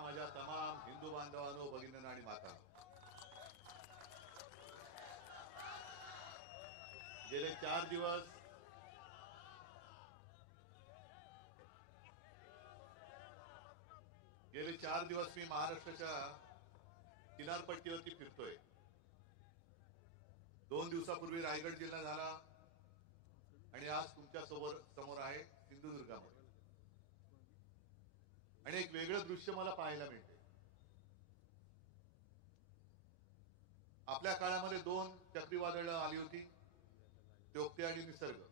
माझ्या तमाम हिंदू बांधवांनो, भगिनींनो आणि माता, गेले 4 दिवस मी महाराष्ट्राच्या किनारपट्टीवरती फिरतोय. 2 दिवसापूर्वी रायगड जिल्हा झाला आणि आज तुमच्या समोर आहे सिंधुदुर्गामध्ये. आणि एक वेगळं दृश्य मला पाहायला मिळते. आपल्या काळामध्ये 2 चक्रीवादळं आली होती, टोकते आणि निसर्ग.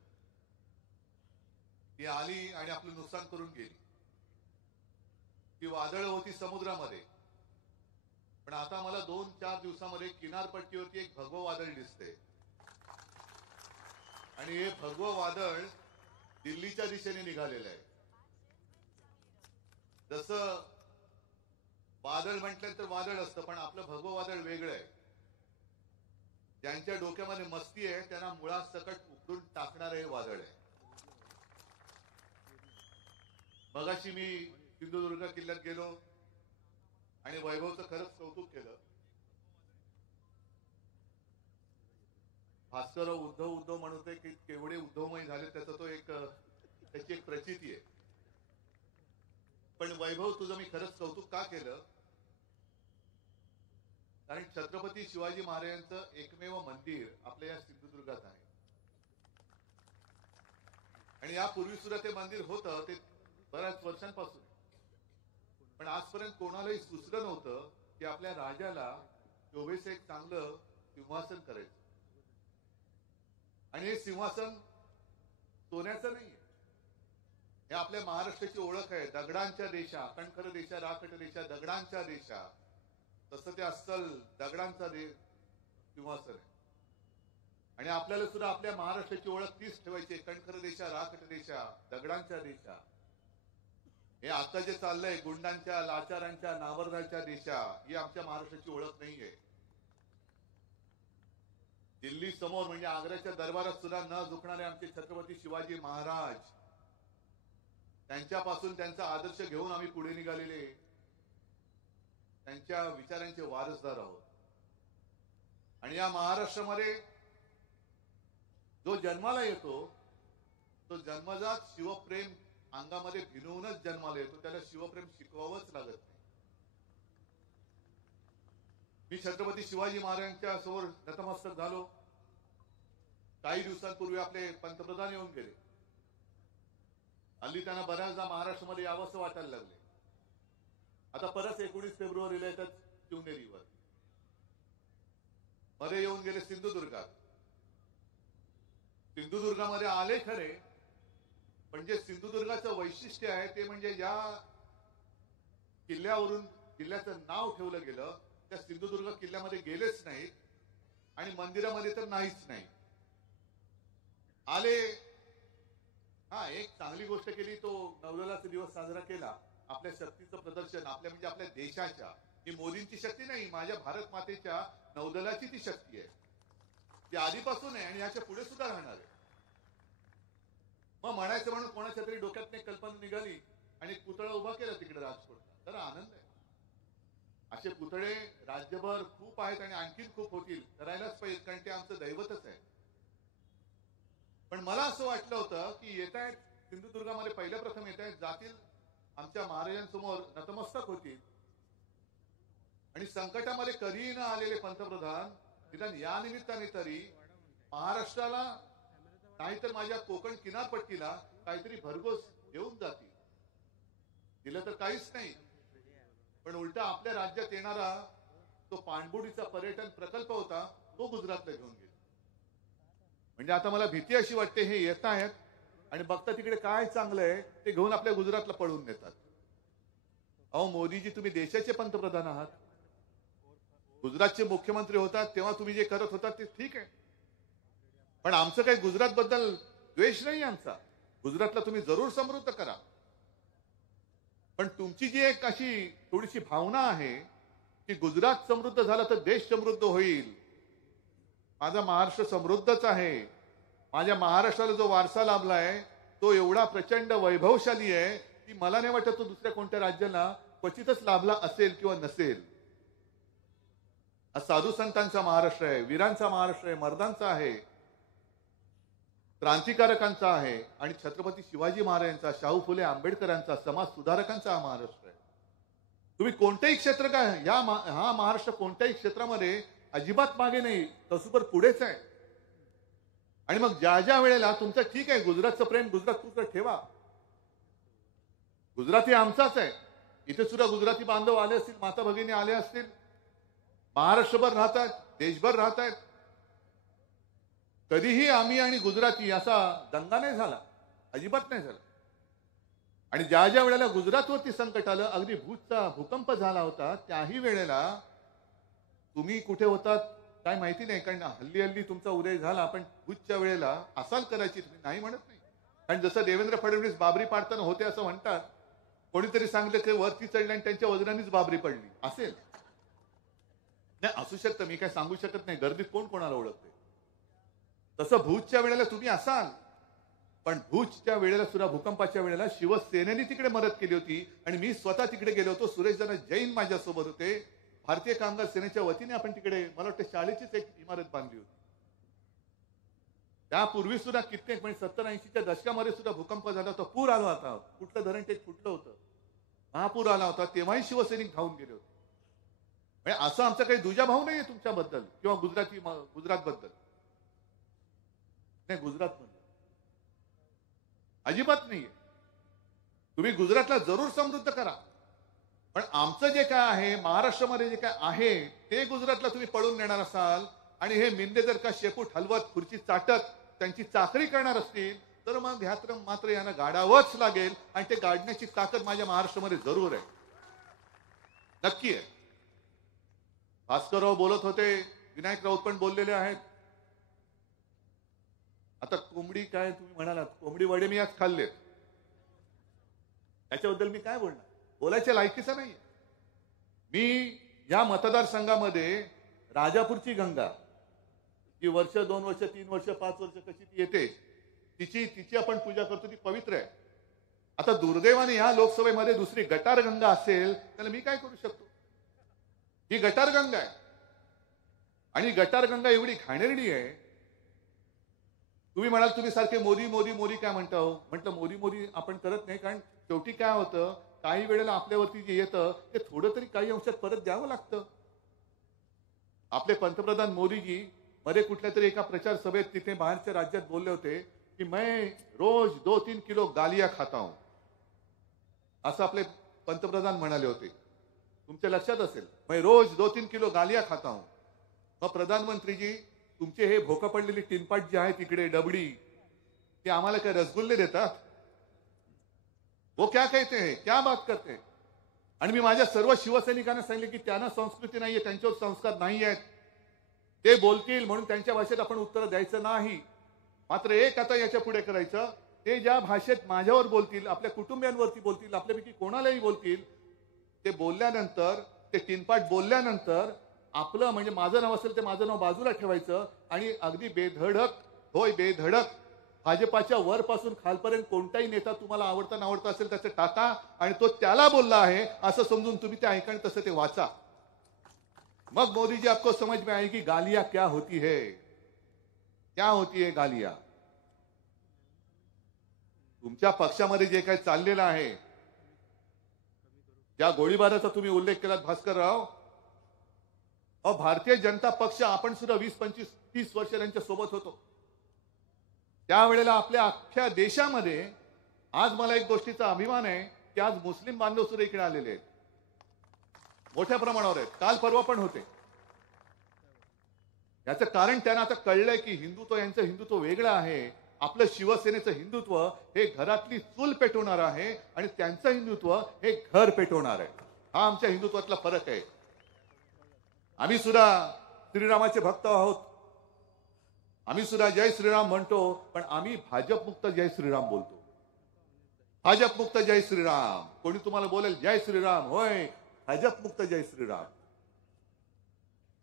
ती आली आणि आपलं नुकसान करून गेली. ती वादळ होती समुद्रामध्ये. पण आता मला 2-4 दिवसामध्ये किनारपट्टीवरती एक भगवं वादळ दिसते. आणि हे भगवं वादळ दिल्लीच्या दिशेने निघालेलं आहे. जसं वादळ म्हटल्यानंतर वादळ असतं, पण आपलं भगवं वादळ वेगळं आहे. ज्यांच्या डोक्यामध्ये मस्ती आहे त्यांना मुळासकट उकळून टाकणारं हे वादळ आहे. मगाशी मी सिंधुदुर्ग किल्ल्यात गेलो आणि वैभवचं खरंच कौतुक केलं. भास्कर उद्धव म्हणतोय की केवढे उद्धवमय झाले, त्याची एक प्रचिती आहे. पण वैभव, तुझं मी खरंच कौतुक का केलं? कारण छत्रपती शिवाजी महाराजांचं एकमेव मंदिर आपल्या या सिंधुदुर्गात आहे. आणि यापूर्वी सुद्धा ते मंदिर होतं, ते बऱ्याच वर्षांपासून. पण आजपर्यंत कोणालाही सुचलं नव्हतं की आपल्या राजाला शोभेचं एक चांगलं सिंहासन करायचं. आणि हे सिंहासन सोन्याचं नाहीये. हे आपल्या महाराष्ट्राची ओळख आहे. दगडांच्या देशा, कणखर देशा, राखट देशा, दगडांच्या देशा. तसं ते अस्सल दगडांचा सिंहासन आहे. आणि आपल्याला सुद्धा आपल्या महाराष्ट्राची ओळख तीच ठेवायची. कणखर देशा, राखट देशा, दगडांच्या देशा. हे आता जे चाललंय गुंडांच्या, लाचारांच्या, नामर्दांच्या देशा, ही आमच्या महाराष्ट्राची ओळख नाहीये. दिल्ली समोर म्हणजे आग्र्याच्या दरबारात सुद्धा न झुकणारे आमचे छत्रपती शिवाजी महाराज, त्यांच्यापासून त्यांचा आदर्श घेऊन आम्ही पुढे निघालेले त्यांच्या विचारांचे वारसदार आहोत. आणि या महाराष्ट्रामध्ये जो जन्माला येतो तो जन्मजात शिवप्रेम अंगामध्ये भिनवूनच जन्माला येतो. त्याला शिवप्रेम शिकवावंच लागत नाही. मी छत्रपती शिवाजी महाराजांच्या समोर नतमस्तक झालो. काही दिवसांपूर्वी आपले पंतप्रधान येऊन गेले. हल्ली त्यांना बऱ्याचदा महाराष्ट्रामध्ये यावंसं वाटायला लागले. आता परत 19 फेब्रुवारीला येतात शिवनेरीवर. मध्ये येऊन गेले सिंधुदुर्गात. सिंधुदुर्गामध्ये आले खरे, पण जे सिंधुदुर्गाचं वैशिष्ट्य आहे ते म्हणजे या किल्ल्यावरून किल्ल्याचं नाव ठेवलं गेलं. त्या सिंधुदुर्ग किल्ल्यामध्ये गेलेच नाहीत आणि मंदिरामध्ये तर नाहीच नाही आले. एक चांगली गोष्ट केली, तो नौदलाचा दिवस साजरा केला. आपल्या शक्तीचं प्रदर्शन, आपल्या म्हणजे आपल्या देशाच्या, ही मोदींची शक्ती नाही, माझ्या भारत मातेच्या नौदलाची ती शक्ती आहे. ती आधीपासून आहे आणि याच्या पुढे सुद्धा राहणार आहे. मग म्हणायचं म्हणून कोणाच्या तरी डोक्यात एक कल्पना निघाली आणि पुतळा उभा केला तिकडे राजकोटला. जरा आनंद आहे. असे पुतळे राज्यभर खूप आहेत आणि आणखीन खूप होतील. करायलाच पाहिजे, कारण ते आमचं दैवतच आहे. पण मला असं वाटलं होतं की येत आहेत सिंधुदुर्गामध्ये, पहिल्या प्रथम येत आहेत, जातील आमच्या महाराजांसमोर नतमस्तक होतील. आणि संकटामध्ये कधीही न आलेले पंतप्रधान निदान या निमित्ताने तरी महाराष्ट्राला नाहीतर माझ्या कोकण किनारपट्टीला काहीतरी भरघोस घेऊन जातील. दिलं तर काहीच नाही, पण उलटा आपल्या राज्यात येणारा तो पाणबुडीचा पर्यटन प्रकल्प होता तो गुजरातला घेऊन गेला. म्हणजे आता मला भीती अशी वाटते, हे येत आहेत आणि बघता तिकडे काय चांगलं आहे ते घेऊन आपल्या गुजरातला पळून नेतात. अहो मोदीजी, तुम्ही देशाचे पंतप्रधान आहात. गुजरातचे मुख्यमंत्री होतात तेव्हा तुम्ही जे करत होता ते ठीक आहे, पण आमचं काही गुजरात बद्दल द्वेष नाही आमचा. गुजरातला तुम्ही जरूर समृद्ध करा, पण तुमची जी एक अशी थोडीशी भावना आहे की गुजरात समृद्ध झाला तर देश समृद्ध होईल. माझा महाराष्ट्र समृद्धच आहे. माझ्या महाराष्ट्राला जो वारसा लाभलाय तो एवढा प्रचंड वैभवशाली आहे की मला नाही वाटत तो दुसऱ्या कोणत्या राज्याला क्वचितच लाभला असेल किंवा नसेल. हा साधू संतांचा महाराष्ट्र आहे, वीरांचा महाराष्ट्र आहे, मर्दांचा आहे, क्रांतिकारकांचा आहे आणि छत्रपती शिवाजी महाराजांचा, शाहू फुले आंबेडकरांचा, समाज सुधारकांचा हा महाराष्ट्र आहे. तुम्ही कोणतेही क्षेत्र काय हा महाराष्ट्र कोणत्याही क्षेत्रामध्ये अजिबात मागे नाही, तसुपर पुढेच आहे. आणि मग ज्या ज्या वेळेला तुमचं ठीक आहे गुजरातचं प्रेम गुजरात ठेवा, गुजराती आमचाच आहे. इथे सुद्धा गुजराती बांधव आले असतील, माता भगिनी आले असतील, महाराष्ट्रभर राहतात, देशभर राहतात. कधीही आम्ही आणि गुजराती असा दंगा नाही झाला, अजिबात नाही झाला. आणि ज्या ज्या वेळेला गुजरातवरती संकट आलं, अगदी भूजचा भूकंप झाला होता, त्याही वेळेला तुम्ही कुठे होतात काय माहिती नाही, कारण हल्ली तुमचा उदय झाला, पण भूजच्या वेळेला असाल कदाचित, नाही म्हणत नाही. कारण जसं देवेंद्र फडणवीस बाबरी पाडताना होते असं म्हणतात, कोणीतरी सांगितलं की वरती चढले आणि त्यांच्या वजनानेच बाबरी पडली असेल. नाही असू शकतं, मी काय सांगू शकत नाही, गर्दीत कोण कोणाला ओळखते. तसं भूजच्या वेळेला तुम्ही असाल, पण भूजच्या वेळेला सुद्धा भूकंपाच्या वेळेला शिवसेनेने तिकडे मदत केली होती आणि मी स्वतः तिकडे गेलो होतो. सुरेशदादा जैन माझ्यासोबत होते. भारतीय कामगार सेनेच्या वतीने आपण तिकडे मला वाटतं शाळेचीच एक इमारत बांधली होती. त्यापूर्वी सुद्धा कित्येक म्हणजे 70-80च्या दशकामध्ये सुद्धा भूकंप झाला होता, पूर आला होता, कुठलं धरण ते फुटलं होतं, महापूर आला होता, तेव्हाही शिवसैनिक धावून गेले होते. म्हणजे असं आमचा काही दुजाभाव नाहीये तुमच्याबद्दल किंवा गुजरात बद्दल नाही, गुजरात बद्दल अजिबात नाहीये. तुम्ही गुजरातला जरूर समृद्ध करा, पण आमचं जे काय आहे महाराष्ट्रामध्ये जे काय आहे ते गुजरातला तुम्ही पळून नेणार असाल आणि हे मिंदे जर का शेपूट हलवत खुर्ची चाटत त्यांची चाकरी करणार असतील तर मग ह्यात मात्र यांना गाडावंच लागेल. आणि ते गाडण्याची ताकद माझ्या महाराष्ट्रामध्ये जरूर आहे, नक्की आहे. भास्करराव बोलत होते, विनायक राऊत पण बोललेले आहेत. आता कोंबडी काय तुम्ही म्हणालात, कोंबडी वडे मी आज खाल्लेत, त्याच्याबद्दल मी काय बोलणार, बोलायच्या लायकीचा नाही. मी या मतदारसंघामध्ये राजापूरची गंगा जी वर्ष 2 वर्ष 3 वर्ष 5 वर्ष कशी ती येते तिची आपण पूजा करतो, ती पवित्र आहे. आता दुर्दैवाने या लोकसभेमध्ये दुसरी गटार गंगा असेल त्याला मी काय करू शकतो. ही गटार गंगा आहे आणि गटार गंगा एवढी घाणेरडी आहे. तुम्ही म्हणाल तुम्ही सारखे मोदी मोदी मोदी काय म्हणता हो, म्हटलं मोदी मोदी आपण करत नाही, कारण शेवटी काय होतं काही वेळेला आपल्यावरती जे येतं ते थोडं तरी काही अंशात परत द्यावं लागतं. आपले पंतप्रधान मोदीजी मध्ये कुठल्या तरी एका प्रचार सभेत तिथे बाहेरच्या राज्यात बोलले होते की मैं रोज 2-3 किलो गालिया खाता हूं, असं आपले पंतप्रधान म्हणाले होते. तुमच्या लक्षात असेल, मैं रोज 2-3 किलो गालिया खाता हूं. मग प्रधानमंत्रीजी तुमचे हे भोका पडलेली टिनपाट जे आहे तिकडे डबडी, ते आम्हाला काय रसगुल्ले देतात, वो क्या कहते हैं, क्या बात करते हैं. आणि मी माझ्या सर्व शिवसैनिकांना सांगितले की त्यांना संस्कृती नाहीये, त्यांच्यावर संस्कार नाही आहेत, ते बोलतील म्हणून त्यांच्या भाषेत आपण उत्तर द्यायचं नाही. मात्र एक आता याच्या पुढे करायचं, ते ज्या भाषेत माझ्यावर बोलतील, आपल्या कुटुंबियांवरती बोलतील, आपल्यापैकी कोणालाही बोलतील, ते बोलल्यानंतर ते टिनपाट बोलल्यानंतर आपलं म्हणजे माझं नाव असेल ते माझं नाव बाजूला ठेवायचं आणि अगदी बेधडक, होय बेधडक भाजपाच्या वरपासून खालपर्यंत कोणताही नेता तुम्हाला आवडता नावडता असेल त्याचं टाका आणि तो त्याला बोलला आहे असं समजून तुम्ही ते ऐका आणि तसं ते वाचा. मग मोदी जी आपको समझ में आएगी गालियां क्या होती है, क्या होती है गालियां. तुमच्या पक्षामध्ये जे काही चाललेलं आहे, ज्या गोळीबाराचा तुम्ही उल्लेख केलात भास्करराव, भारतीय जनता पक्ष आपण सुद्धा 20-25-30 वर्ष त्यांच्या सोबत होतो. त्यावेळेला आपल्या अख्ख्या देशामध्ये आज मला एक गोष्टीचा अभिमान आहे की आज मुस्लिम बांधव सुद्धा इकडे आलेले आहेत, मोठ्या प्रमाणावर आहेत, काल परवा पण होते. याचं कारण त्यांना आता कळलंय की हिंदुत्व यांचं हिंदुत्व वेगळं आहे, आपलं शिवसेनेचं हिंदुत्व हे घरातली चूल पेटवणार आहे आणि त्यांचं हिंदुत्व हे घर पेटवणार आहे. हा आमच्या हिंदुत्वातला फरक आहे. आम्ही सुद्धा श्रीरामाचे भक्त आहोत, आम्ही सुद्धा जय श्रीराम म्हणतो, पण आम्ही भाजप मुक्त जय श्रीराम बोलतो. भाजप मुक्त जय श्रीराम. कोणी तुम्हाला बोलेल जय श्रीराम, होय भाजप मुक्त जय श्रीराम.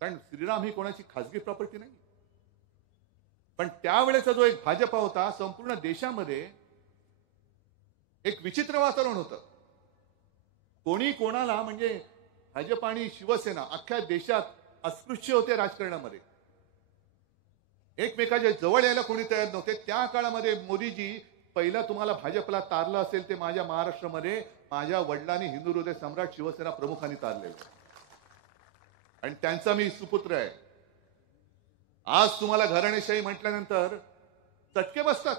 कारण श्रीराम ही कोणाची खासगी प्रॉपर्टी नाही. पण त्यावेळेचा जो एक भाजपा होता, संपूर्ण देशामध्ये एक विचित्र वातावरण होतं. कोणी कोणाला म्हणजे भाजप आणि शिवसेना अख्ख्या देशात अस्पृश्य होते राजकारणामध्ये, एकमेकाच्या जवळ यायला कोणी तयार नव्हते. त्या काळामध्ये मोदीजी पहिला तुम्हाला भाजपला तारलं असेल ते माझ्या महाराष्ट्रामध्ये माझ्या वडिलांनी हिंदू हृदय सम्राट शिवसेना प्रमुखांनी तारलेलं आणि त्यांचा मी सुपुत्र आहे. आज तुम्हाला घराणेशाही म्हटल्यानंतर चटके बसतात.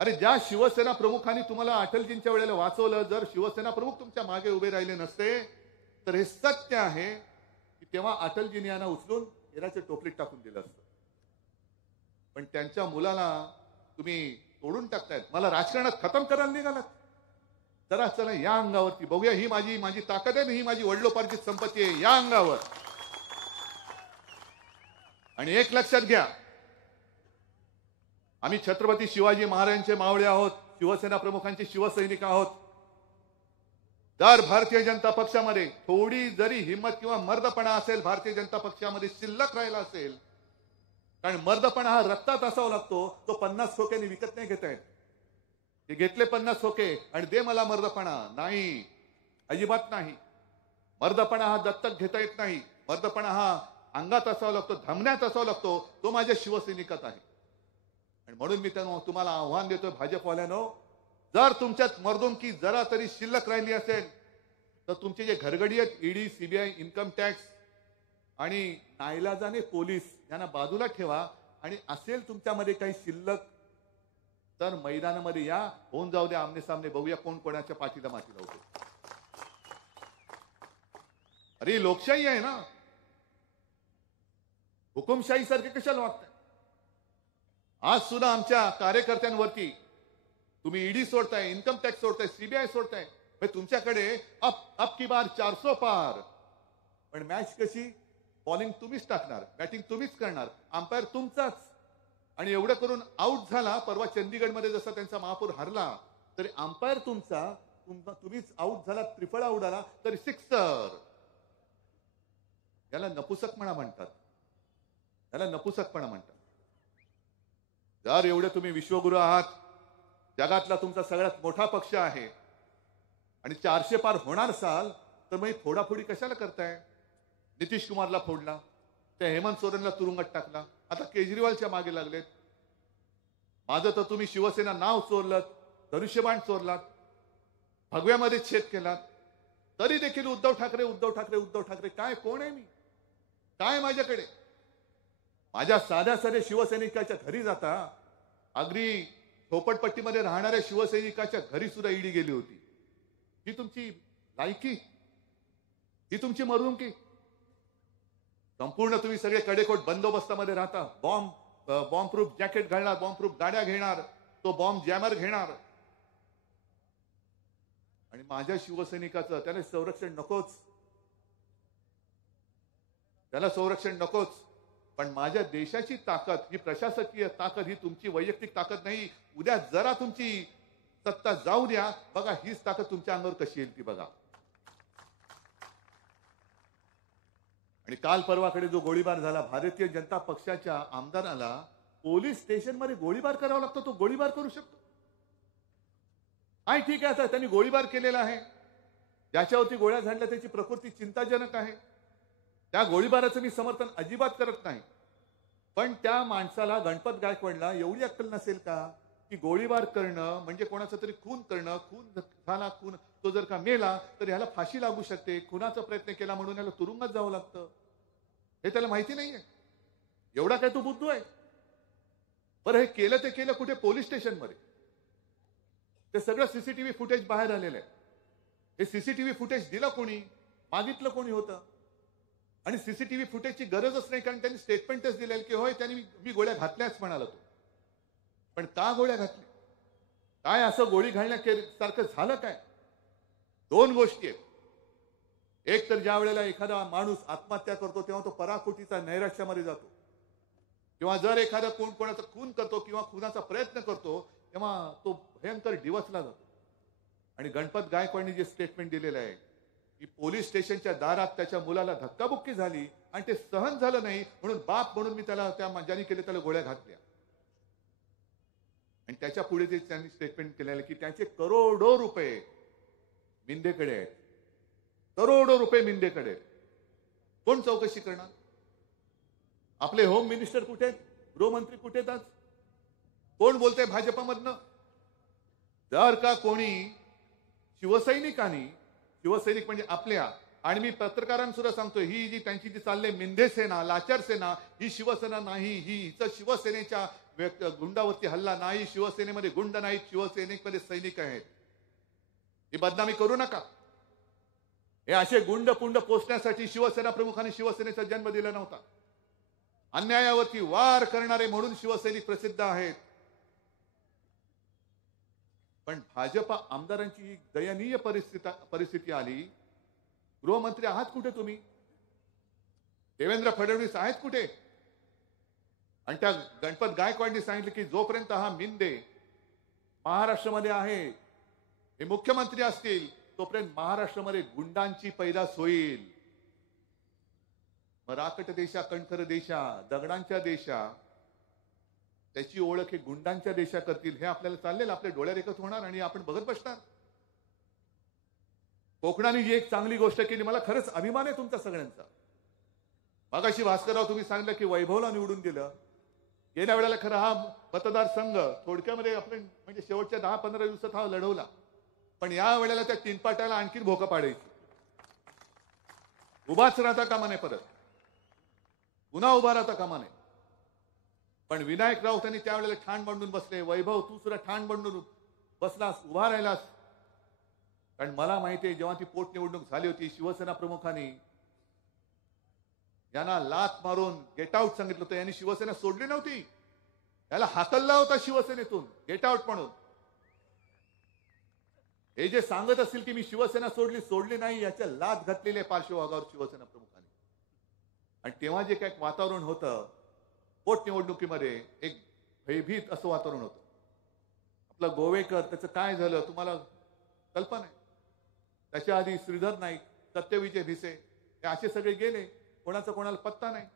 अरे ज्या शिवसेना प्रमुखांनी तुम्हाला अटलजींच्या वेळेला वाचवलं, जर शिवसेना प्रमुख तुमच्या मागे उभे राहिले नसते तर हे सत्य आहे की तेव्हा अटलजींनी यांना उचलून हिराच्या टोपलीत टाकून दिलं असतं. पण त्यांच्या मुलाला तुम्ही तोडून टाकतायत. मला राजकारणात खतम करायला निघालात. चला चला या अंगावरती बघूया, ही माझी ताकद आहे, ही माझी वडिलोपार्जित संपत्ती आहे, या अंगावर. आणि एक लक्षात घ्या, आम्ही छत्रपती शिवाजी महाराजांचे मावळे आहोत, शिवसेना प्रमुखांचे शिवसैनिक आहोत. जर भारतीय जनता पक्षामध्ये थोडी जरी हिंमत किंवा मर्दपणा असेल, भारतीय जनता पक्षामध्ये शिल्लक राहिला असेल, कारण मर्दपणा हा रक्तात असावा लागतो, तो 50 खोक्यांनी विकत नाही घेता येत. ते घेतले 50 खोके आणि दे मला मर्दपणा, नाही, अजिबात नाही. मर्दपणा हा दत्तक घेता येत नाही. मर्दपणा हा अंगात असावा लागतो, धमन्यात असावा लागतो. तो माझ्या शिवसैनिकात आहे. आणि म्हणून मी तुम्हाला आव्हान देतोय भाजपवाल्यानो, जर तुमच्यात मर्दुमकी जरा तरी शिल्लक राहिली असेल तर तुमचे जे घरगडी आहेत, ईडी, सीबीआय, इन्कम टॅक्स आणि नाईलाजाने पोलीस यांना बाजूला ठेवा. आणि असेल तुमच्यामध्ये काही शिल्लक तर मैदानामध्ये या, होऊन जाऊ द्या आमने सामने, बघूया कोण कोणाच्या पाठीला माती लावतो. अरे लोकशाही आहे ना, हुकुमशाही सारखे कशाला वागताय? आज सुद्धा आमच्या कार्यकर्त्यांवरती तुम्ही ईडी सोडताय, इन्कम टॅक्स सोडताय, सीबीआय सोडताय. तुमच्याकडे अप की बार 400 पार. पण मॅच कशी? बॉलिंग तुम्हीच टाकणार, बॅटिंग तुम्हीच करणार, अंपायर तुमचाच. आणि एवढं करून आउट झाला. परवा चंदीगडमध्ये जसा त्यांचा महापौर हरला तरी अंपायर तुम्हीच आउट झाला, त्रिफळा उडाला तरी सिक्सर. याला नपुसकपणा म्हणतात, याला नपुसकपणा म्हणतात. जर एवढे तुम्ही विश्वगुरु आहात, जगातला तुमचा सगळ्यात मोठा पक्ष आहे आणि 400 पार होणार असाल तर मग फोडाफोडी कशाला करताय? नितीश कुमारला फोडला, त्या हेमंत सोरेनला तुरुंगात टाकला, आता केजरीवालच्या मागे लागलेत. माझं तर तुम्ही शिवसेना नाव चोरलं, धनुष्यबाण चोरलात, भगव्यामध्ये छेद केलात. तरी देखील उद्धव ठाकरे काय, कोण आहे मी, काय माझ्याकडे? माझ्या साध्या साध्या शिवसैनिकाच्या घरी जाता, अगदी झोपडपट्टीमध्ये राहणाऱ्या शिवसैनिकाच्या घरी सुद्धा ईडी गेली होती. ही तुमची लायकी, ही तुमची मर्दुमकी? संपूर्ण तुम्ही सगळे कडेकोट बंदोबस्तामध्ये राहता. बॉम्ब प्रूफ जॅकेट घालणार, बॉम्ब प्रूफ गाड्या घेणार, तो बॉम्ब जॅमर घेणार. आणि माझ्या शिवसैनिकाचं त्याला संरक्षण नकोच, त्याला संरक्षण नकोच. पण माझ्या देशाची ताकद, ही प्रशासकीय ताकद, ही तुमची वैयक्तिक ताकद नाही. उद्या जरा तुमची सत्ता जाऊ द्या, बघा हीच ताकद तुमच्या अंगावर कशी येईल ती बघा. आणि काल परवाकडे जो गोळीबार झाला, भारतीय जनता पक्षाच्या आमदाराला पोलीस स्टेशनमध्ये गोळीबार करावा लागतो. तो गोळीबार करू शकतो? ठीक आहे, त्यांनी गोळीबार केलेला आहे, ज्याच्यावरती गोळ्या झाडल्या त्याची प्रकृती चिंताजनक आहे, त्या गोळीबाराचं मी समर्थन अजिबात करत नाही. पण त्या माणसाला, गणपत गायकवाडला एवढी अक्कल नसेल का की गोळीबार करणं म्हणजे कोणाचा तरी खून करणं, खून झाला, खून तो जर का मेला तर ह्याला फाशी लागू शकते, खुनाचा प्रयत्न केला म्हणून याला तुरुंगात जावं लागतं, हे त्याला माहिती नाहीये? एवढा काय तो बुद्धू आहे? बरं, हे केलं ते केलं कुठे? पोलीस स्टेशनमध्ये. ते सगळं सीसीटीव्ही फुटेज बाहेर आलेलं आहे. हे सीसीटीव्ही फुटेज दिलं कोणी, मागितलं कोणी होतं? आणि सीसीटीव्ही फुटेजची गरजच नाही, कारण त्यांनी स्टेटमेंटच दिलेलं की होय त्यांनी मी गोळ्या घातल्याच म्हणाला तो. पण का गोळ्या घातल्या? काय असं गोळी घालण्यासारखं झालं काय? दोन गोष्टी आहेत. एक तर ज्या वेळेला एखादा माणूस आत्महत्या करतो तेव्हा तो पराकोटीचा नैराश्यामध्ये जातो, किंवा जर एखादा कोणाचा खून करतो किंवा खुनाचा प्रयत्न करतो तेव्हा तो भयंकर डिवचला जातो. आणि गणपत गायकवाडनी जे स्टेटमेंट दिलेलं आहे की पोलीस स्टेशनच्या दारात त्याच्या मुलाला धक्काबुक्की झाली आणि ते सहन झालं नाही म्हणून बाप म्हणून मी त्याला, त्या ज्यांनी केले त्याला गोळ्या घातल्या. आणि त्याच्या पुढे ते त्यांनी स्टेटमेंट केलेलं की त्याचे करोडो रुपये मिंदेकडे आहेत. करोडो रुपये मिंदेकडे. कोण चौकशी करणार? आपले होम मिनिस्टर कुठे आहेत? गृहमंत्री कुठे आहेत? आज कोण बोलतंय भाजपमधनं? जर का कोणी शिवसैनिकांनी, शिवसैनिक म्हणजे आपल्या, आणि मी पत्रकारांसुद्धा सांगतोय, ही जी त्यांची जी चालले मिंदे सेना, लाचार सेना, ही शिवसेना नाही. ही हिचं शिवसेनेच्या गुंडावरती हल्ला नाही. शिवसेनेमध्ये गुंड नाहीत, शिवसेनेमध्ये सैनिक आहेत. ही बदनामी करू नका. हे असे गुंड पुंड पोचण्यासाठी शिवसेना प्रमुखांनी शिवसेनेचा जन्म दिला नव्हता. अन्यायावरती वार करणारे म्हणून शिवसैनिक प्रसिद्ध आहेत. पण भाजप आमदारांची ही दयनीय परिस्थिती आली. गृहमंत्री आहात कुठे तुम्ही? देवेंद्र फडणवीस आहेत कुठे? आणि त्या गणपत गायकवाडनी सांगितलं की जोपर्यंत हा मिंदे महाराष्ट्रामध्ये आहे, हे मुख्यमंत्री असतील, तोपर्यंत महाराष्ट्रामध्ये गुंडांची पैदास होईल. राकट देशा, कणखर देशा, दगडांच्या देशा, त्याची ओळख हे गुंडांच्या देशा करतील. हे आपल्याला चाललेलं आपल्या डोळ्यादेखत होणार आणि आपण बघत बसणार. कोकणाने जी एक चांगली गोष्ट केली, मला खरंच अभिमान आहे तुमचा सगळ्यांचा. मगाशी भास्करराव तुम्ही सांगितलं की वैभवला निवडून दिलं. गेल्या वेळेला खरं हा मतदारसंघ थोडक्यामध्ये आपण म्हणजे शेवटच्या 10-15 दिवसात हा लढवला, पण या वेळेला त्या तीनपाट्याला आणखी भोकं पाडायची. उभाच राहता कामा नये, परत पुन्हा उभा राहता कामा नये. पण विनायक राऊत त्यांनी त्यावेळेला ठाण बांधून बसले. वैभव तू सुद्धा ठाण बांधून बसलास, उभा राहिलास. कारण मला माहिती आहे, जेव्हा ती पोटनिवडणूक झाली होती, शिवसेना प्रमुखांनी यांना लात मारून गेट आउट सांगितलं होतं. यांनी शिवसेना सोडली नव्हती, याला हाकलला होता शिवसेनेतून गेट आउट म्हणून. हे जे सांगत असतील की मी शिवसेना सोडली नाही, याच्या लात घातलेले पार्श्वभागावर शिवसेना प्रमुखांनी. आणि तेव्हा जे काही वातावरण होतं पोटनिवडणुकीमध्ये, एक भयभीत असं वातावरण होतं. आपलं गोवेकर, त्याचं काय झालं तुम्हाला कल्पना आहे. त्याच्या आधी श्रीधर नाईक, सत्यविजय भिसे, हे असे सगळे गेले, कोणाचा कोणाला पत्ता नाही.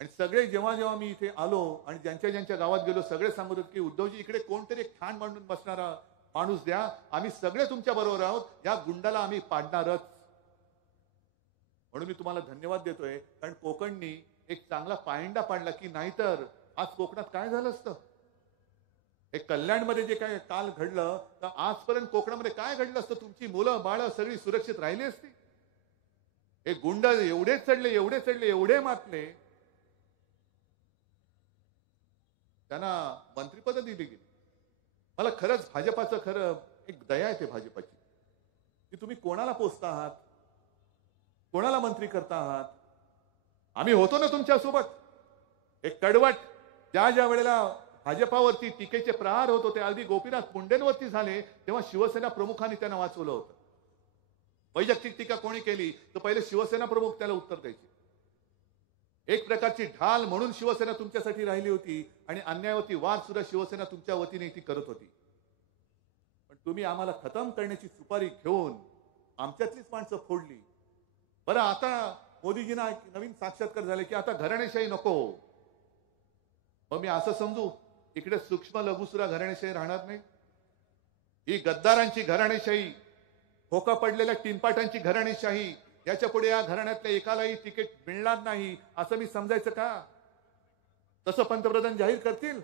आणि सगळे जेव्हा जेव्हा मी इथे आलो आणि ज्यांच्या गावात गेलो, सगळे सांगत होते की उद्धवजी इकडे कोणतरी एक ठाण मांडून बसणारा माणूस द्या, आम्ही सगळे तुमच्या बरोबर आहोत, या गुंडाला आम्ही पाडणारच. म्हणून मी तुम्हाला धन्यवाद देतोय, कारण कोकणनी एक चांगला पायंडा पाडला, की नाहीतर आज कोकणात काय झालं असतं. हे कल्याणमध्ये जे काय काल घडलं, तर आजपर्यंत कोकणामध्ये काय घडलं असतं. तुमची मुलं बाळ सगळी सुरक्षित राहिली असती. हे गुंड एवढे चढले, एवढे मातले, त्यांना मंत्रिपद दिली गेली. मला खरंच भाजपाचं खरं एक दया येते भाजपाची, की तुम्ही कोणाला पोचता आहात, कोणाला मंत्री करता आहात. आम्ही होतो ना तुमच्यासोबत. एक कडवट ज्या वेळेला भाजपावरती टीकेचे प्रहार होत होते, अगदी गोपीनाथ मुंडेंवरती झाले, तेव्हा शिवसेना प्रमुखांनी त्यांना वाचवलं होतं. वैयक्तिक टीका कोणी केली तर पहिले शिवसेना प्रमुख त्याला उत्तर द्यायचे. एक प्रकारची ढाल म्हणून शिवसेना तुमच्यासाठी राहिली होती आणि अन्यायावरती वार सुद्धा शिवसेना तुमच्या वतीने ती करत होती. पण तुम्ही आम्हाला खतम करण्याची सुपारी घेऊन आमच्यातलीच माणसं फोडली. बरं, आता मोदीजींना नवीन साक्षात्कार झाले की आता घराणेशाही नको. मग मी असं समजू इकडे सूक्ष्म लघु सुद्धा घराणेशाही राहणार नाही. ही गद्दारांची घराणेशाही, खोका पडलेल्या टीनपाटांची घराणेशाही, याच्या पुढे या घराण्यातल्या एकालाही तिकीट मिळणार नाही असं मी समजायचं का? तसं पंतप्रधान जाहीर करतील.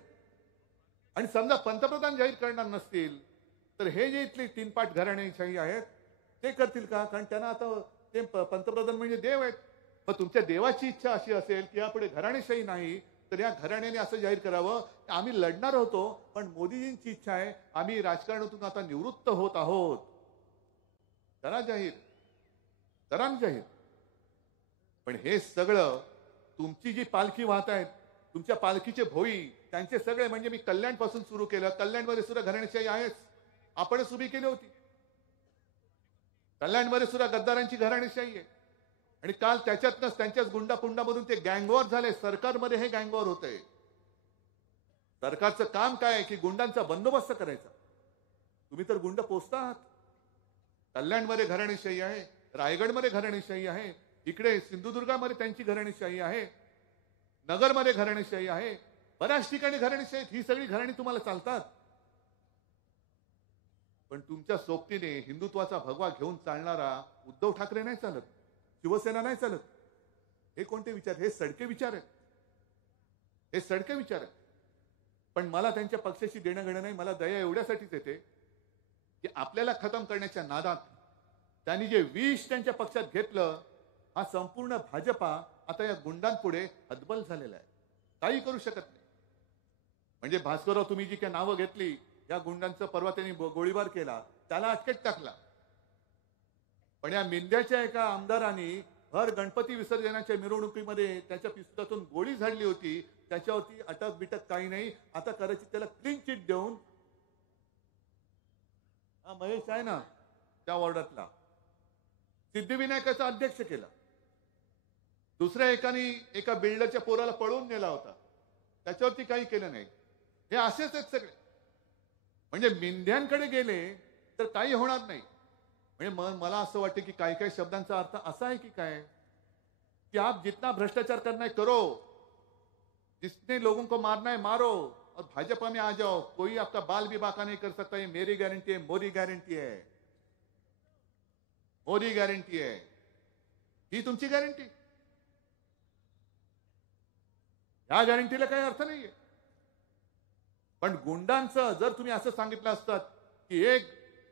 आणि समजा पंतप्रधान जाहीर करणार नसतील तर हे जे इथली तीनपाट घराणेशाही आहेत ते करतील का? कारण त्यांना आता ते पंतप्रधान म्हणजे देव आहेत. मग तुमच्या देवाची इच्छा अशी असेल की यापुढे घराणेशाही नाही, तर या घराण्याने असं जाहीर करावं आम्ही लढणार होतो, पण मोदीजींची इच्छा आहे आम्ही राजकारणातून आता निवृत्त होत आहोत. करा जाहीर. पण हे सगळं तुमची जी पालखी वाहत आहेत, तुमच्या पालखीचे भोई, त्यांचे सगळे म्हणजे मी कल्याण पासून सुरू केलं. कल्याणमध्ये सुद्धा घराणेशाही आहेच, आपणच उभी केली होती. कल्याणमध्ये सुद्धा गद्दारांची घराणेशाही आहे. आणि काल त्याच्यातनंच त्यांच्याच गुंडापुंडामधून ते गँगवॉर झाले. सरकारमध्ये हे गँगवॉर होतंय. सरकारचं काम काय आहे की गुंडांचा बंदोबस्त करायचा. तुम्ही तर गुंड पोचता आहात. कल्याणमध्ये घराणेशाही आहे, रायगडमध्ये घराणेशाही आहे, इकडे सिंधुदुर्गामध्ये त्यांची घराणेशाही आहे, नगरमध्ये घराणेशाही आहे, बऱ्याच ठिकाणी घराणेशाही. ही सगळी घराणी तुम्हाला चालतात. पण तुमच्या सोबतीने हिंदुत्वाचा भगवा घेऊन चालणारा उद्धव ठाकरे नाही चालत, शिवसेना नाही चालत. हे कोणते विचार? हे सडके विचार आहेत, हे सडके विचार आहेत. पण मला त्यांच्या पक्षाशी देणं घेणं नाही. मला दया एवढ्यासाठीच येते की आपल्याला खतम करण्याच्या नादात त्यांनी जे विष त्यांच्या पक्षात घेतलं, हा संपूर्ण भाजपा आता या गुंडांपुढे हतबल झालेला आहे, काही करू शकत नाही. म्हणजे भास्करराव, तुम्ही जी काही नावं घेतली, या गुंडांचं परवा त्यांनी गोळीबार केला, त्याला अटकेत टाकला. पण या मिंद्याच्या एका आमदारांनी भर गणपती विसर्जनाच्या मिरवणुकीमध्ये त्याच्या पिस्तुलातून गोळी झाडली होती, त्याच्यावरती अटक बिटक काही नाही. आता करायची त्याला क्लीन चिट देऊन, हा महेश आहे ना त्या वॉर्डातला, सिद्धिविनायकाचा अध्यक्ष केला. दुसऱ्या एका बिल्डरच्या पोराला पळवून नेला होता, त्याच्यावरती काही केलं नाही. हे असेच आहेत सगळे. म्हणजे मिंध्यांकडे गेले तर काही होणार नाही. म्हणजे मला असं वाटतं की काही काही शब्दांचा अर्थ असा आहे की काय, कि आप जितना भ्रष्टाचार करना है करो, जिसने लोगों को मारना है मारो, और भाजपा में आ जाओ, कोई आपका बाल भी बाका नहीं कर सकता. ये मेरी गारंटी है, मोदी गारंटी है, मोदी गारंटी है. ही तुमची गॅरंटी? या गॅरंटीला काही अर्थ नाहीये. पण गुंडांचं जर तुम्ही असं सांगितलं असतात की एक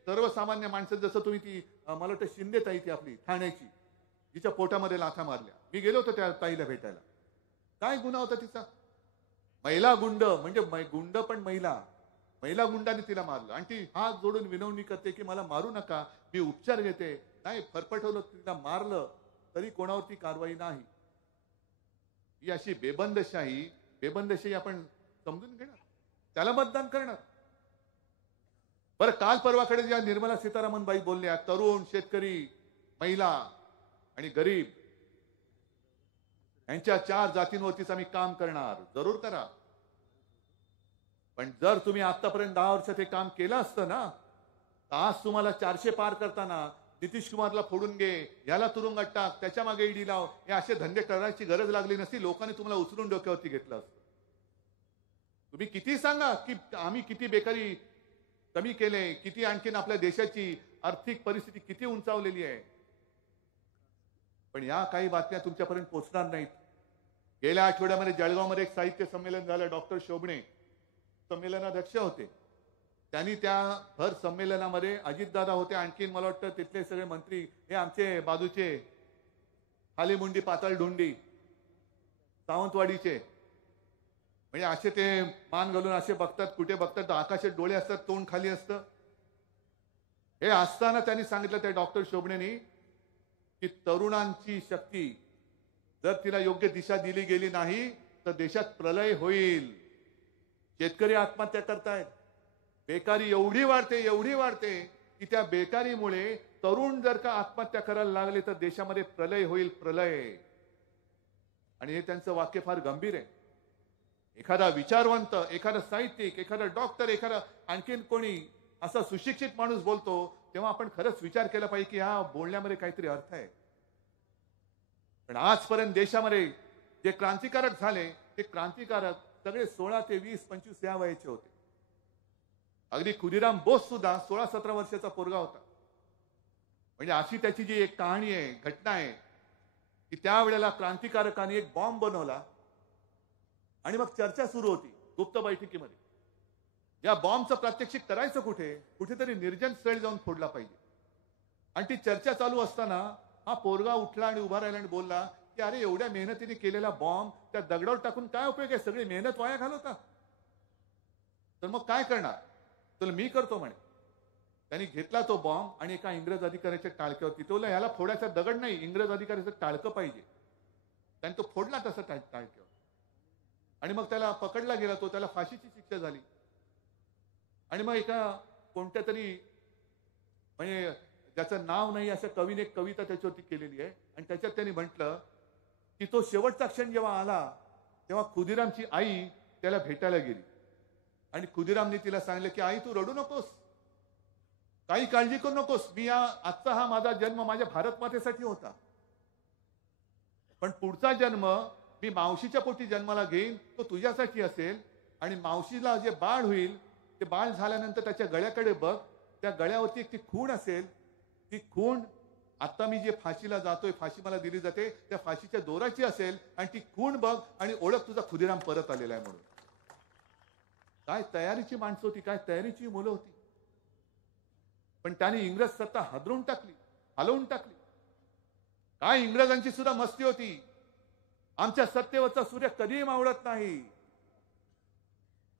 सर्वसामान्य माणसं, जसं तुम्ही ती मला वाटतं शिंदे ताई ती आपली ठाण्याची, तिच्या पोटामध्ये लाथा मारल्या, मी गेलो होतो त्या ताईला भेटायला. काय गुन्हा होता तिचा? महिला गुंड, म्हणजे गुंड पण महिला गुंडाने तिला मारलं. आणि ती हात जोडून विनवणी करते की मला मारू नका, मी उपचार घेते. नाही, फरफटवलं, तिला मारलं, तरी कोणावरती कारवाई नाही. ही अशी बेबंदशाही आपण समजून घेणार, त्याला मतदान करणार. बरं, काल परवाकडे ज्या निर्मला सीतारामन बाई बोलल्या, तरुण, शेतकरी, महिला आणि गरीब यांच्या 4 जातींवरतीच आम्ही काम करणार. जरूर करा. पण जर तुम्ही आतापर्यंत 10 वर्षात हे काम केलं असतं ना, तर आज तुम्हाला 400 पार करताना नितीश कुमारला फोडून घे, याला तुरुंगात टाक, त्याच्या मागे ईडी लाव, हे असे धंदे करायची गरज लागली नसती. लोकांनी तुम्हाला उचलून डोक्यावरती घेतलं असतं. तुम्ही किती सांगा की आम्ही किती बेकारी कमी केले, किती आणखीन आपल्या देशाची आर्थिक परिस्थिती किती उंचावलेली आहे, पण या काही बातम्या तुमच्यापर्यंत पोहोचणार नाहीत. गेल्या आठवड्यामध्ये जळगावमध्ये एक साहित्य संमेलन झालं. डॉक्टर शोभणे संमेलनाध्यक्ष होते. त्यांनी त्या भर संमेलनामध्ये अजितदादा होते, आणखीन मला वाटतं तिथले सगळे मंत्री, हे आमचे बाजूचे खाली मुंडी पातळ ढुंडी सावंतवाडीचे, म्हणजे असे ते मान घालून असे बघतात, कुठे बघतात तर आकाशात डोळे असतात, तोंड खाली असतं. हे असताना त्यांनी सांगितलं त्या डॉक्टर शोभणेनी की तरुणांची शक्ती जर तिला योग्य दिशा दिली गेली नाही तर देशात प्रलय होईल. शेतकरी आत्महत्या करतायत, बेकारी एवढी वाढते की त्या बेकारीमुळे तरुण जर का आत्महत्या करायला लागले तर देशामध्ये प्रलय होईल, प्रलय. आणि हे त्यांचं वाक्य फार गंभीर आहे. एखादा विचारवंत, एखादा साहित्यिक, एखादा डॉक्टर, एखादा आणखीन कोणी असा सुशिक्षित माणूस बोलतो तेव्हा आपण खरंच विचार केला पाहिजे की हा बोलण्यामध्ये काहीतरी अर्थ आहे. पण आजपर्यंत देशामध्ये जे क्रांतिकारक झाले ते क्रांतिकारक सगळे 16 ते 20, 25 या वयाचे होते. अगदी खुदीराम बोस सुद्धा 16-17 वर्षाचा पोरगा होता. म्हणजे अशी त्याची जी एक कहाणी आहे, घटना आहे की त्यावेळेला क्रांतिकारकांनी एक बॉम्ब बनवला आणि मग चर्चा सुरू होती गुप्त बैठकीमध्ये. या बॉम्बचं प्रात्यक्षिक करायचं कुठेतरी निर्जन स्थळी जाऊन फोडला पाहिजे. आणि ती चर्चा चालू असताना हा पोरगा उठला आणि उभा राहिला आणि बोलला की अरे, एवढ्या मेहनतीने केलेला बॉम्ब त्या दगडावर टाकून काय उपयोग आहे, सगळी मेहनत वाया घालवता. तर मग काय करणार, तर मी करतो म्हणे. त्यांनी घेतला तो बॉम्ब आणि एका इंग्रज अधिकाऱ्याच्या टाळक्यावरती तो, ह्याला फोडायचा दगड नाही, इंग्रज अधिकाऱ्याचं टाळकं पाहिजे. त्याने तो फोडला तसा टाळक्यावर आणि मग त्याला पकडला गेला. तो, त्याला फाशीची शिक्षा झाली. आणि मग एका कोणत्या तरी म्हणजे ज्याचं नाव नाही अशा कवीने एक कविता त्याच्यावरती केलेली आहे आणि त्याच्यात त्यांनी म्हटलं की तो शेवटचा क्षण जेव्हा आला तेव्हा खुदीरामची आई त्याला भेटायला गेली आणि खुदीरामने तिला सांगितलं की आई, तू रडू नकोस, काही काळजी करू नकोस, मी आजचा हा माझा जन्म माझ्या भारत मातेसाठी होता, पण पुढचा जन्म मी मावशीच्या पोटी जन्माला घेईन, तो तुझ्यासाठी असेल. आणि मावशीला जे बाळ होईल ते बाळ झाल्यानंतर त्याच्या गळ्याकडे बघ, त्या गळ्यावरती एक ती खूण असेल, ती खूण आता मी जे फाशीला जातोय, फाशी मला दिली जाते, त्या फाशीच्या दोराची असेल आणि ती खूण बघ आणि ओळख तुझा खुदिराम परत आलेला आहे म्हणून. काय तयारीची माणसं होती, काय तयारीची मुलं होती. पण त्याने इंग्रज सत्ता हादरून टाकली, हलवून टाकली. काय इंग्रजांची सुद्धा मस्ती होती. आमच्या सत्तेवरचा सूर्य कधीही मावळत नाही.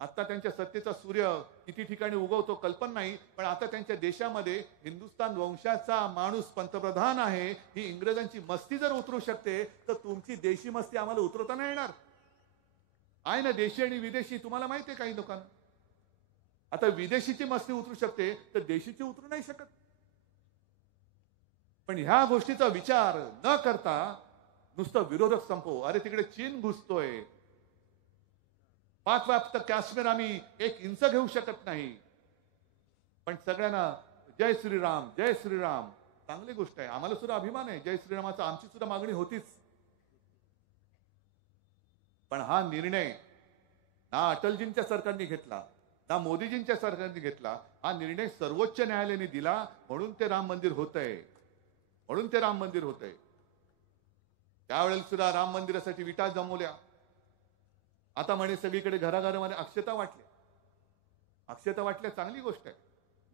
आता त्यांच्या सत्तेचा सूर्य किती ठिकाणी उगवतो कल्पना नाही, पण आता त्यांच्या देशामध्ये हिंदुस्थान वंशाचा माणूस पंतप्रधान आहे. ही इंग्रजांची मस्ती जर उतरू शकते तर तुमची देशी मस्ती आम्हाला उतरवता नाही येणार. आहे ना देशी आणि विदेशी, तुम्हाला माहिती आहे काही लोकांना. आता विदेशीची मस्ती उतरू शकते तर देशीची उतरू नाही शकत. पण ह्या गोष्टीचा विचार न करता नुसतं विरोधक संपव. अरे तिकडे चीन घुसतोय, पाक व्याप्त काश्मीर आम्ही 1 इंच घेऊ शकत नाही, पण सगळ्यांना जय श्रीराम जय श्रीराम. चांगली गोष्ट आहे, आम्हाला सुद्धा अभिमान आहे जय श्रीरामाचा, आमची सुद्धा मागणी होतीच. पण हा निर्णय ना अटलजींच्या सरकारने घेतला ना मोदीजींच्या सरकारने घेतला. हा निर्णय सर्वोच्च न्यायालयाने दिला, म्हणून ते राम मंदिर होतंय, म्हणून ते राम मंदिर होतंय. त्यावेळेला सुद्धा राम मंदिरासाठी विटा जमवल्या. आता म्हणे सगळीकडे घराघरामध्ये अक्षता वाटल्या. अक्षता वाटल्या चांगली गोष्ट आहे.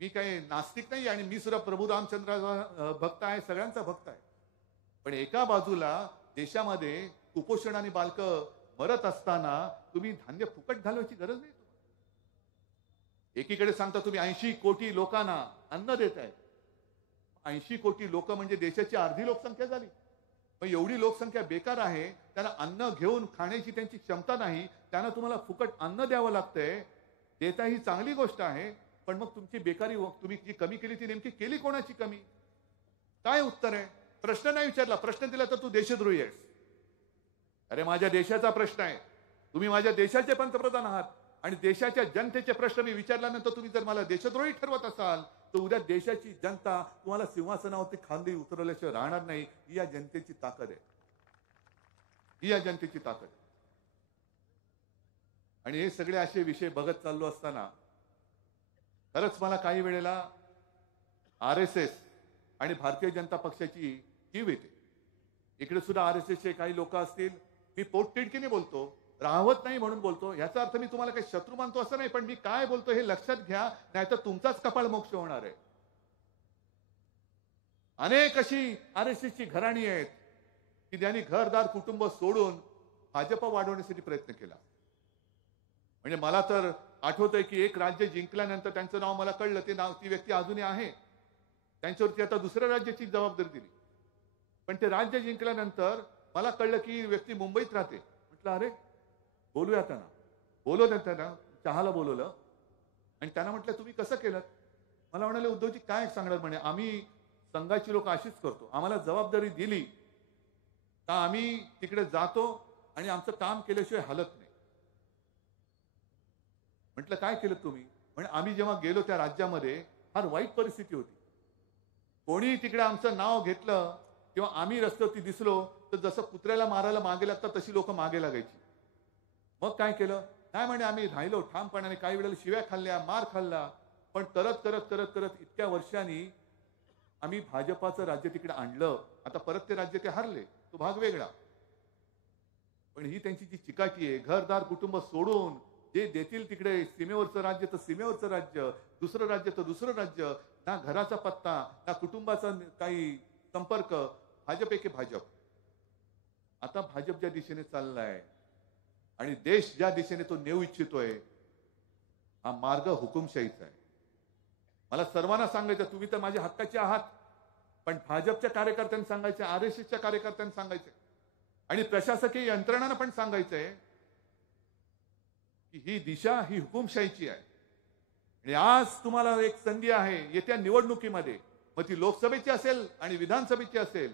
मी काही नास्तिक नाही आणि मी सुद्धा प्रभू रामचंद्राचा भक्त आहे, सगळ्यांचा भक्त आहे. पण एका बाजूला देशामध्ये कुपोषण आणि बालकं मरत असताना तुम्ही धान्य फुकट घालवायची गरज नाही. एकीकडे सांगता तुम्ही 80 कोटी लोकांना अन्न देत आहे. 80 कोटी लोक म्हणजे देशाची अर्धी लोकसंख्या झाली. पण एवढी लोकसंख्या बेकार आहे, त्यांना अन्न घेऊन खाण्याची त्यांची क्षमता नाही. त्यांना तुम्हाला फुकट अन्न द्यावं लागतंय. देता ही चांगली गोष्ट आहे, पण मग तुमची बेकारी तुम्ही जी कमी केली ती नेमकी केली कोणाची कमी? काय उत्तर आहे? प्रश्न नाही विचारला, प्रश्न दिला तर तू देशद्रोही आहेस. अरे माझ्या देशाचा प्रश्न आहे, तुम्ही माझ्या देशाचे पंतप्रधान आहात आणि देशाच्या जनतेचे प्रश्न मी विचारल्यानंतर तुम्ही जर मला देशद्रोही ठरवत असाल तर उद्या देशाची जनता तुम्हाला सिंहासनावरती खांदी उतरवल्याशिवाय राहणार नाही. ही या जनतेची ताकद आहे, ही या जनतेची ताकद आहे. आणि हे सगळे असे विषय बघत चाललो असताना खरंच मला काही वेळेला RSS आणि भारतीय जनता पक्षाची कीव येते. इकडे सुद्धा RSSचे काही लोक असतील, मी पोटतिडकीने बोलतो, राहवत नाही म्हणून बोलतो. याचा अर्थ मी तुम्हाला काही शत्रू मानतो असं नाही, पण मी काय बोलतो हे लक्षात घ्या, नाहीतर तुमचाच कपाळ मोक्ष होणार आहे. अनेक अशी RSSची घराणी आहेत की ज्यांनी घरदार कुटुंब सोडून भाजप वाढवण्यासाठी प्रयत्न केला. म्हणजे मला तर आठवतंय की एक राज्य जिंकल्यानंतर त्यांचं नाव मला कळलं, ते नाव ती व्यक्ती अजूनही आहे, त्यांच्यावरती आता दुसऱ्या राज्याची जबाबदारी दिली. पण ते राज्य जिंकल्यानंतर मला कळलं की व्यक्ती मुंबईत राहते. म्हटलं अरे बोलूया त्यांना, बोलवलं त्यांना, चहाला बोलवलं आणि त्यांना म्हटलं तुम्ही कसं केलं? मला म्हणाले उद्धवजी काय सांगणार? म्हणे आम्ही संघाची लोक अशीच करतो, आम्हाला जबाबदारी दिली का आम्ही तिकडे जातो आणि आमचं काम केल्याशिवाय हलत नाही. म्हटलं काय केलं तुम्ही? म्हणजे आम्ही जेव्हा गेलो त्या राज्यामध्ये फार वाईट परिस्थिती होती. कोणी तिकडे आमचं नाव घेतलं किंवा आम्ही रस्त्यावरती दिसलो तर जसं कुत्र्याला मारायला मागे लागतात तशी लोक मागे लागायची. मग काय केलं? नाही म्हणे आम्ही राहिलो ठामपणाने, काही वेळेला शिव्या खाल्ल्या, मार खाल्ला, पण करत करत करत करत इतक्या वर्षांनी आम्ही भाजपाचं राज्य तिकडे आणलं. आता परत ते राज्य ते हरले, तो भाग वेगळा. पण ही त्यांची जी चिकाटी आहे, घरदार कुटुंब सोडून जे देतील तिकडे, सीमेवरचं राज्य तर सीमेवरचं राज्य, दुसरं राज्य तर दुसरं राज्य, ना घराचा पत्ता ना कुटुंबाचा काही संपर्क, भाजप एके भाजप. आता भाजप ज्या दिशेने चाललाय आणि देश ज्या दिशेने तो नेऊ इच्छितोय, हा मार्ग हुकुमशाहीचा आहे. मला सर्वांना सांगायचं, तुम्ही तर माझ्या हक्काचे आहात, पण भाजपच्या कार्यकर्त्यांनी सांगायचं, RSSच्या कार्यकर्त्यांनी सांगायचंय आणि प्रशासकीय यंत्रणांना पण सांगायचंय की ही दिशा ही हुकुमशाहीची आहे. आणि आज तुम्हाला एक संधी आहे येत्या निवडणुकीमध्ये, मग ती लोकसभेची असेल आणि विधानसभेची असेल,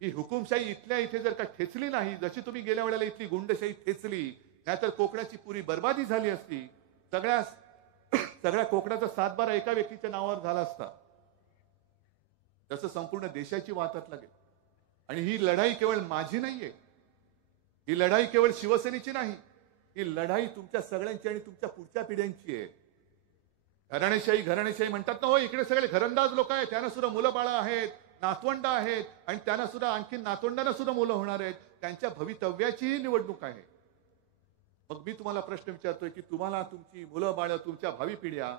ही हुकुमशाही इथल्या इथे जर का ठेचली नाही, जशी तुम्ही गेल्या वेळेला इथली गुंडशाही ठेचली, नाहीतर कोकणाची पुरी बर्बादी झाली असती. सगळ्या कोकणाचा 7-12 एका व्यक्तीच्या नावावर झाला असता. तसं संपूर्ण देशाची वाहतात लागेल. आणि ही लढाई केवळ माझी नाहीये, ही लढाई केवळ शिवसेनेची नाही, ही लढाई तुमच्या सगळ्यांची आणि तुमच्या पुढच्या पिढ्यांची आहे. घराणेशाही म्हणतात ना हो, इकडे सगळे घरंदाज लोक आहेत, त्यांना सुद्धा मुलं बाळं आहेत, नातवंड आहेत, आणि त्यांना सुद्धा आणखी नातवंडांना सुद्धा मुलं होणार आहेत. त्यांच्या भवितव्याचीही निवडणूक आहे. मग मी तुम्हाला प्रश्न विचारतोय की तुम्हाला तुमची मुलं बाळं, तुमच्या भावी पिढ्या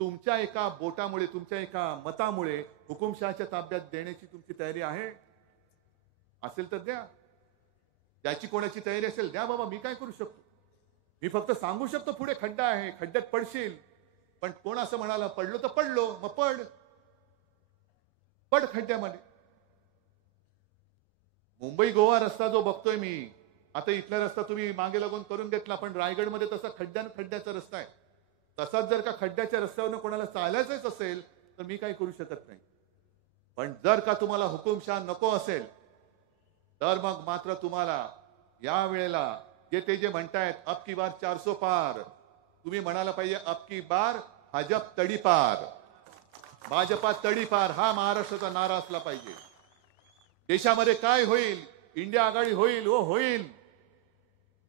तुमच्या एका बोटामुळे, तुमच्या एका मतामुळे हुकुमशहाच्या ताब्यात देण्याची तुमची तयारी आहे? असेल तर द्या. ज्याची कोणाची तयारी असेल द्या बाबा, मी काय करू शकतो? मी फक्त सांगू शकतो पुढे खड्डा आहे, खड्ड्यात पडशील. पण कोण असं म्हणाला पडलो तर पडलो, मग पड खड्ड्यामध्ये. मुंबई गोवा रस्ता जो बघतोय मी आता, इथला रस्ता तुम्ही मागे लागून करून घेतला, पण रायगडमध्ये तसा खड्ड्याचा रस्ता आहे. तसाच जर का खड्ड्याच्या रस्त्यावरनं कोणाला चालायचंच असेल तर मी काही करू शकत नाही. पण जर का तुम्हाला हुकुमशाह नको असेल तर मग मात्र तुम्हाला या वेळेला जे म्हणतायत अब की बार 400 पार, तुम्ही म्हणायला पाहिजे अब की बार भाजप तडीपार, भाजपा तडीपार हा महाराष्ट्राचा नारा असला पाहिजे. देशामध्ये काय होईल, इंडिया आघाडी होईल, होईल.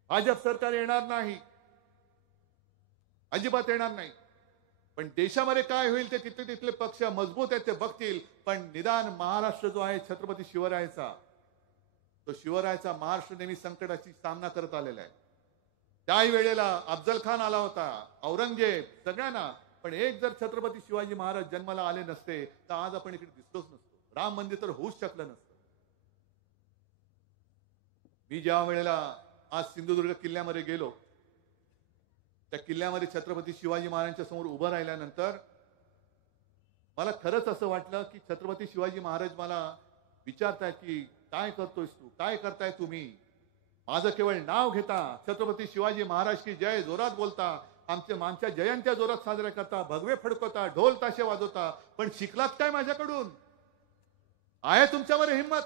भाजप सरकार येणार नाही, अजिबात येणार नाही. पण देशामध्ये काय होईल ते तिथले पक्ष मजबूत आहेत ते बघतील. पण निदान महाराष्ट्र जो आहे छत्रपती शिवरायाचा, तो शिवरायाचा महाराष्ट्र नेहमी संकटाची सामना करत आलेला आहे. त्याही वेळेला अफजल खान आला होता, औरंगजेब, सगळ्यांना. पण एक जर छत्रपती शिवाजी महाराज जन्माला आले नसते तर आज आपण इकडे दिसलोच नसतो. राम मंदिर तर होऊच शकलं नसतं. मी ज्या वेळेला आज सिंधुदुर्ग किल्ल्यामध्ये गेलो, त्या किल्ल्यामध्ये छत्रपती शिवाजी महाराजांच्या समोर उभं राहिल्यानंतर मला खरंच असं वाटलं की छत्रपती शिवाजी महाराज मला विचारतायत की काय करतोयस तू, काय करताय तुम्ही? माझं केवळ नाव घेता, छत्रपती शिवाजी महाराज की जय जोरात बोलता, आमच्या जयंत्या जोरात साजऱ्या करता, भगवे फडकवता, ढोल ताशे वाजवता, पण शिकलात काय माझ्याकडून? आहे तुमच्यावर हिंमत?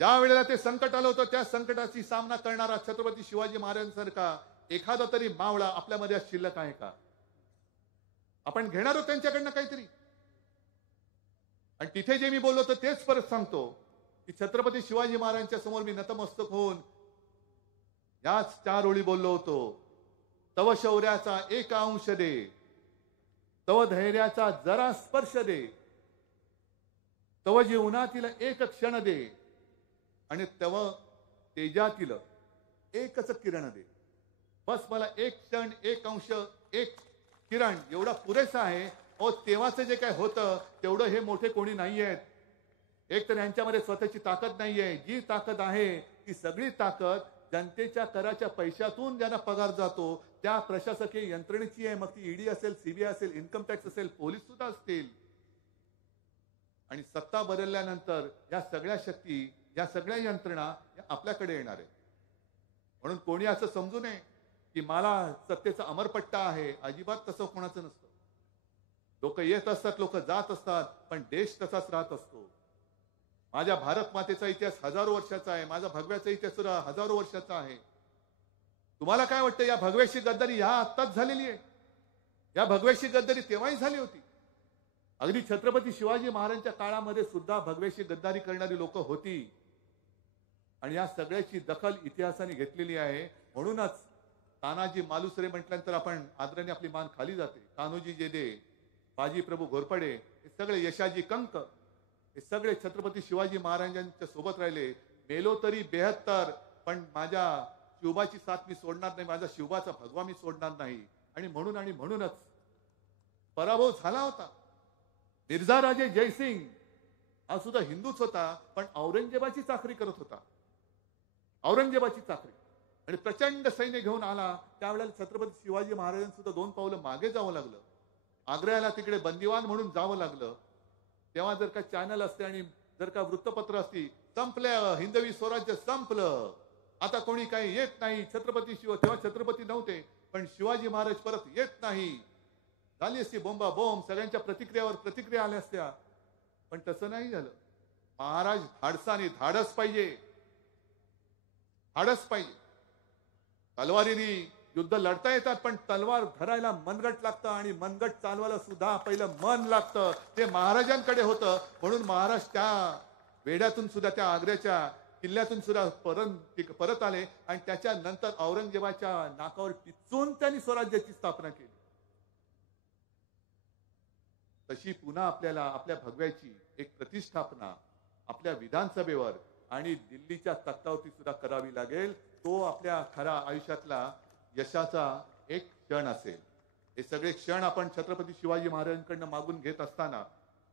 ज्या वेळेला ते संकट आलं होतं त्या संकटाची सामना करणारा छत्रपती शिवाजी महाराजांसारखा एखादा तरी मावळा आपल्यामध्ये शिल्लक आहे का? आपण घेणार आहोत त्यांच्याकडनं काहीतरी. आणि तिथे जे मी बोललो तर तेच परत सांगतो की छत्रपती शिवाजी महाराजांच्या समोर मी नतमस्तक होऊन याच 4 ओळी बोललो होतो. तव शौर्याचा एक अंश दे, तव धैर्याचा जरा स्पर्श दे, तव जीवनातील एक क्षण दे, आणि तव तेजातील एकच किरण दे. बस मला एक क्षण, एक अंश, एक किरण एवढा पुरेसा आहे. तेव्हाच जे काय होतं तेवढं हे मोठे कोणी नाही आहेत. एक तर यांच्यामध्ये स्वतःची ताकद नाहीये. जी ताकद आहे ती सगळी ताकद जनतेच्या कराच्या पैशातून ज्यांना पगार जातो त्या प्रशासकीय यंत्रणेची आहे. मग ती ईडी असेल, सीबीआय असेल, इन्कम टॅक्स असेल, पोलीस सुद्धा असतील. आणि सत्ता बदलल्यानंतर या सगळ्या शक्ती, या सगळ्या यंत्रणा आपल्याकडे येणार आहे. म्हणून कोणी असं समजू नये की मला सत्तेचा अमरपट्टा आहे. अजिबात तसं कोणाचं नसतं. लोक येत असतात, लोक जात असतात, पण देश तसाच राहत असतो. माझ्या भारत मातेचा इतिहास हजारो वर्षाचा आहे. माझा भगव्याचा इतिहास सुद्धा हजारो वर्षाचा आहे. तुम्हाला काय वाटतं या भगव्याची गद्दारी ह्या आत्ताच झालेली आहे? या भगव्याची गद्दारी तेव्हाही झाली होती. अगदी छत्रपती शिवाजी महाराजांच्या काळामध्ये सुद्धा भगव्याची गद्दारी करणारी लोक होती. आणि या सगळ्याची दखल इतिहासाने घेतलेली आहे. म्हणूनच तानाजी मालुसरे म्हटल्यानंतर आपण आदराने आपली मान खाली जाते. कान्होजी जेदे, बाजी प्रभू घोरपडे, हे सगळे, यशाजी कंक, हे सगळे छत्रपती शिवाजी महाराजांच्या सोबत राहिले. मेलो तरी 72, पण माझ्या शिवबाची साथ मी सोडणार नाही, माझा शिवबाचा भगवा मी सोडणार नाही. आणि म्हणूनच पराभव झाला होता. मिर्झा राजे जयसिंग हा सुद्धा हिंदूच होता, पण औरंगजेबाची चाकरी करत होता. औरंगजेबाची चाकरी. आणि प्रचंड सैन्य घेऊन आला. त्यावेळेला छत्रपती शिवाजी महाराजांना सुद्धा 2 पावलं मागे जावं लागलं. आग्र्याला तिकडे बंदिवान म्हणून जावं लागलं. तेव्हा जर का चॅनल असते आणि जर का वृत्तपत्र असती, संपलं, हिंदवी स्वराज्य संपलं, आता कोणी काही येत नाही. तेव्हा छत्रपती नव्हते, पण शिवाजी महाराज परत येत नाही. झाली असती बोंबा बोंब, सगळ्यांच्या प्रतिक्रियावर प्रतिक्रिया आल्या असत्या. पण तसं नाही झालं. महाराज धाडसाने, धाडस पाहिजे, धाडस पाहिजे. तलवारीने युद्ध लढता येतात, पण तलवार धरायला मनगट लागतं आणि मनगट चालवायला सुद्धा पहिलं मन लागतं. ते महाराजांकडे होतं. म्हणून महाराज त्या वेड्यातून सुद्धा, त्या आग्र्याच्या किल्ल्यातून सुद्धा परत आले. आणि त्याच्यानंतर औरंगजेबाच्या नाकावर टिचून त्यांनी स्वराज्याची स्थापना केली. तशी पुन्हा आपल्याला आपल्या भगव्याची एक प्रतिष्ठापना आपल्या विधानसभेवर आणि दिल्लीच्या तख्तावरती सुद्धा करावी लागेल. तो आपल्या खऱ्या आयुष्यातला यशाचा एक क्षण असेल. हे सगळे क्षण आपण छत्रपती शिवाजी महाराजांकडनं मागून घेत असताना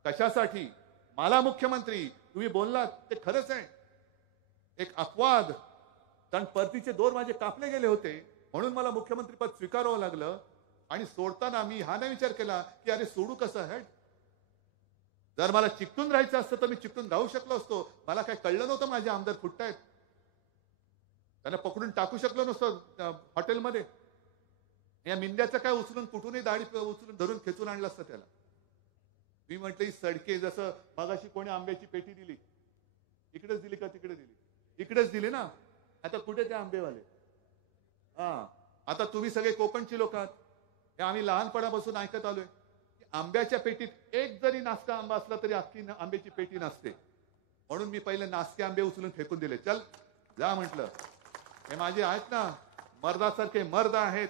कशासाठी? मला मुख्यमंत्री तुम्ही बोललात ते खरंच आहे, एक अपवाद, कारण परतीचे दोर माझे कापले गेले होते म्हणून मला मुख्यमंत्री पद स्वीकारावं लागलं. आणि सोडताना मी हा नाही विचार केला की अरे सोडू कसं हेड. जर मला चिकटून राहायचं असतं तर मी चिकटून राहू शकलो असतो. मला काय कळलं नव्हतं माझे आमदार फुटतायत, त्यांना पकडून टाकू शकलो नसतो हॉटेलमध्ये. या मिंद्याचं काय उचलून कुठूनही दाढी उचलून धरून खेचून आणलं असतं त्याला. मी म्हटलं ही सडके, जसं मगाशी कोणी आंब्याची पेटी दिली, इकडेच दिली का तिकडे दिली? इकडेच दिली ना. आता कुठे ते आंबेवाले? आता तुम्ही सगळे कोकणची लोक आहात. हे आम्ही लहानपणापासून ऐकत आलोय की आंब्याच्या पेटीत एक जरी नासका आंबा असला तरी अख्खी आंब्याची पेटी नसते. म्हणून मी पहिले नासके आंबे उचलून फेकून दिले. चल जा म्हटलं. हे माझे आहेत ना मर्दासारखे मर्द आहेत,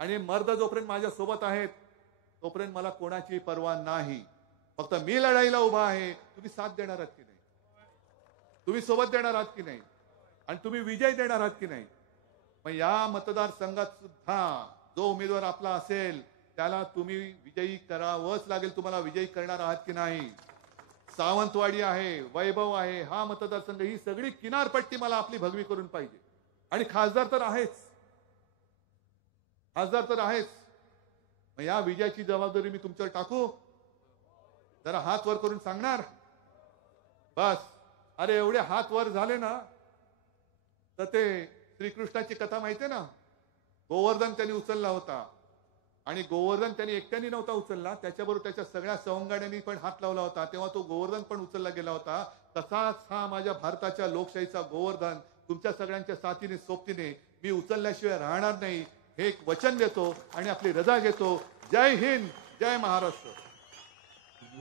आणि मर्द जोपर्यंत माझ्या सोबत आहेत तोपर्यंत मला कोणाची पर्वा नाही. फक्त मी लढाईला उभा आहे. तुम्ही साथ देणार आहात की नाही? तुम्ही सोबत देणार आहात की नाही? आणि तुम्ही विजय देणार आहात की नाही? मग या मतदारसंघात सुद्धा जो उमेदवार आपला असेल त्याला तुम्ही विजयी करावंच लागेल. तुम्हाला विजयी करणार आहात की नाही? सावंतवाडी आहे, वैभव आहे, हा मतदारसंघ, ही सगळी किनारपट्टी मला आपली भगवी करून पाहिजे. आणि खासदार तर आहेच, खासदार तर आहेच. मग या विजयाची जबाबदारी मी तुमच्यावर टाकू? जरा हात वर करून सांगणार बस. अरे एवढे हात वर झाले ना तर ते श्रीकृष्णाची कथा माहितीये ना, गोवर्धन त्यांनी उचलला होता. आणि गोवर्धन त्यांनी एकट्याने नव्हता उचलला, त्याच्याबरोबर त्याच्या सगळ्या सवंगड्यांनी पण हात लावला होता. तेव्हा तो गोवर्धन पण उचलला गेला होता. तसाच हा माझ्या भारताच्या लोकशाहीचा गोवर्धन तुमच्या सगळ्यांच्या साथीने सोबतीने मी उचलल्याशिवाय राहणार नाही, हे एक वचन देतो आणि आपली रजा घेतो. जय हिंद, जय महाराष्ट्र.